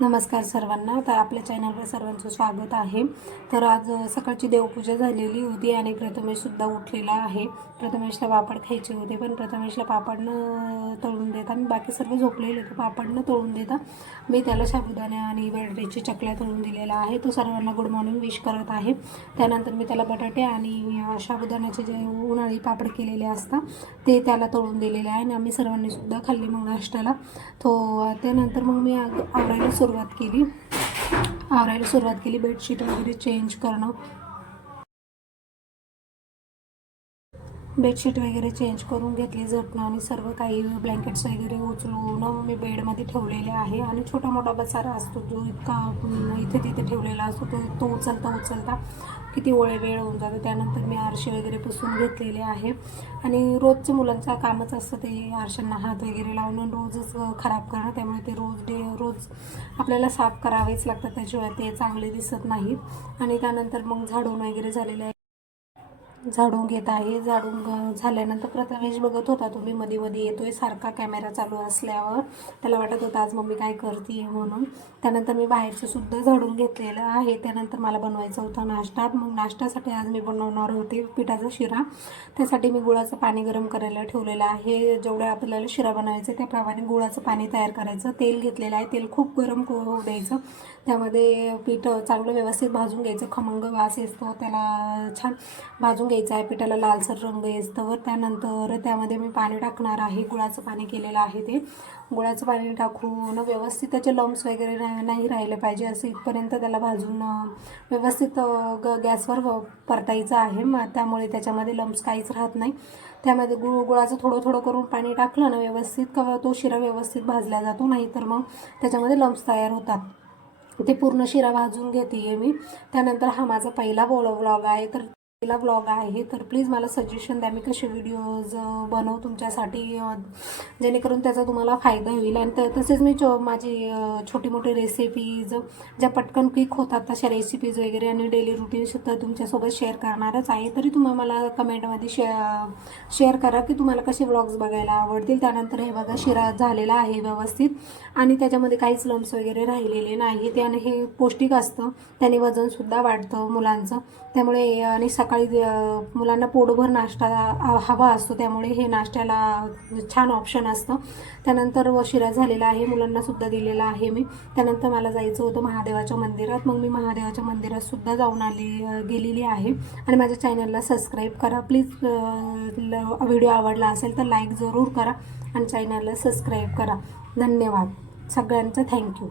नमस्कार सर्वांना। तर आपल्या चॅनलवर सर्वांचं स्वागत आहे। तर आज सकाळची देवपूजा झालेली होती आणि प्रथमेशसुद्धा उठलेला आहे। प्रथमेशला पापड खायचे होते, पण प्रथमेशला पापड न तळून देता मी बाकी सर्व झोपलेले होते, पापड न तळून देता मी त्याला साबुदाणा आणि बटाट्याची चकल्या तळून दिलेला आहे। तो सर्वांना गुड मॉर्निंग विश करत आहे। त्यानंतर मी त्याला बटाटे आणि साबुदाण्याचे जे उन्हाळी पापड केलेले असतात ते त्याला तळून दिलेले आहे आणि आम्ही सर्वांनी सुद्धा खाल्ली मग नाश्त्याला। त्यानंतर मग मी आवरायला सुरुवात केली। बेडशीट वगैरे चेंज करणं, बेडशीट वगैरे चेंज करून घेतली, झटणं आणि सर्व काही ब्लँकेट्स वगैरे उचलून मी बेडमध्ये ठेवलेले आहे। आणि छोटा मोठा बसारा असतो जो इतका इथे तिथे ठेवलेला असतो तो उचलता किती वेळ होऊन जातो। त्यानंतर मी आरसे वगैरे पुसून घेतलेले आहे आणि रोजचं मुलांचं कामच असतं ते आरशांना हात वगैरे लावून रोजच खराब करणं, त्यामुळे ते रोज आपल्याला साफ करावेच लागतात, त्याशिवाय ते चांगले दिसत नाहीत। आणि त्यानंतर मग झाडून वगैरे झालेले आहे, झाडून घेत आहे। झाडून झाल्यानंतर प्रथमेश बघत होता, तुम्ही मध्ये मध्ये येतोय सारखा कॅमेरा चालू असल्यावर, त्याला वाटत होतं आज मम्मी काय करते म्हणून। त्यानंतर मी बाहेरचं सुद्धा झाडून घेतलेलं आहे। त्यानंतर मला बनवायचा होता नाश्ता। मग नाश्त्यासाठी आज मी बनवणार होते पिठाचा शिरा। त्यासाठी मी गुळाचं पाणी गरम करायला ठेवलेलं आहे। जेवढं आपल्याला शिरा बनवायचं त्याप्रमाणे गुळाचं पाणी तयार करायचं। तेल घेतलेलं आहे, तेल खूप गरम होऊ द्यायचं, त्यामध्ये पीठ चांगलं व्यवस्थित भाजून घ्यायचं, खमंग वास येतो त्याला, छान भाजून घ्यायचं आहे, पिठाला लालसर रंग येस्तवर। त्यानंतर त्यामध्ये मी पाणी टाकणार आहे, गुळाचं पाणी केलेलं आहे ते गुळाचं पाणी टाकून व्यवस्थित त्याचे लम्स वगैरे नाही राहिले पाहिजे असं इथपर्यंत त्याला भाजून व्यवस्थित गॅसवर परतायचं आहे। त्यामुळे त्याच्यामध्ये लम्स काहीच राहत नाही। त्यामध्ये गुळाचं थोडं थोडं करून पाणी टाकलं ना व्यवस्थित, का तो शिरा व्यवस्थित भाजला जातो, नाहीतर मग त्याच्यामध्ये लम्स तयार होतात। ते पूर्ण शिरा भाजून घेते मी। त्यानंतर हा माझा पहिला व्लॉग आहे, तर प्लीज मला सजेशन द्या मी कसे व्हिडिओज बनवू तुमच्यासाठी, जेणेकरून त्याचा तुम्हाला फायदा होईल। आणि तसेच मी माझी छोटी मोठी रेसिपीज ज्या पटकन क्विक होतात तशा रेसिपीज वगैरे आणि डेली रुटीन सुद्धा तुमच्यासोबत शेअर करणारच आहे। तरी तुम्ही मला कमेंटमध्ये शेअर करा की तुम्हाला कसे व्लॉग्स बघायला आवडतील। त्यानंतर हे बघा शिरा झालेला आहे व्यवस्थित आणि त्याच्यामध्ये काहीच लम्स वगैरे राहिलेले नाही। त्याने हे पौष्टिक असतं, त्याने वजनसुद्धा वाढतं मुलांचं, त्यामुळे आणि सकाळी मुलांना पोटभर नाश्ता हवा असतो, त्यामुळे हे नाश्त्याला छान ऑप्शन असतं। त्यानंतर शिरा झालेला आहे, मुलांना सुद्धा दिलेला आहे मी। त्यानंतर मला जायचं होतं महादेवाच्या मंदिरात, मग मी महादेवाच्या मंदिरात सुद्धा जाऊन गेलेली आहे। आणि माझ्या चॅनलला सबस्क्राईब करा प्लीज। व्हिडिओ आवडला असेल तर लाईक जरूर करा आणि चॅनलला सबस्क्राईब करा। धन्यवाद सगळ्यांचं, थँक्यू।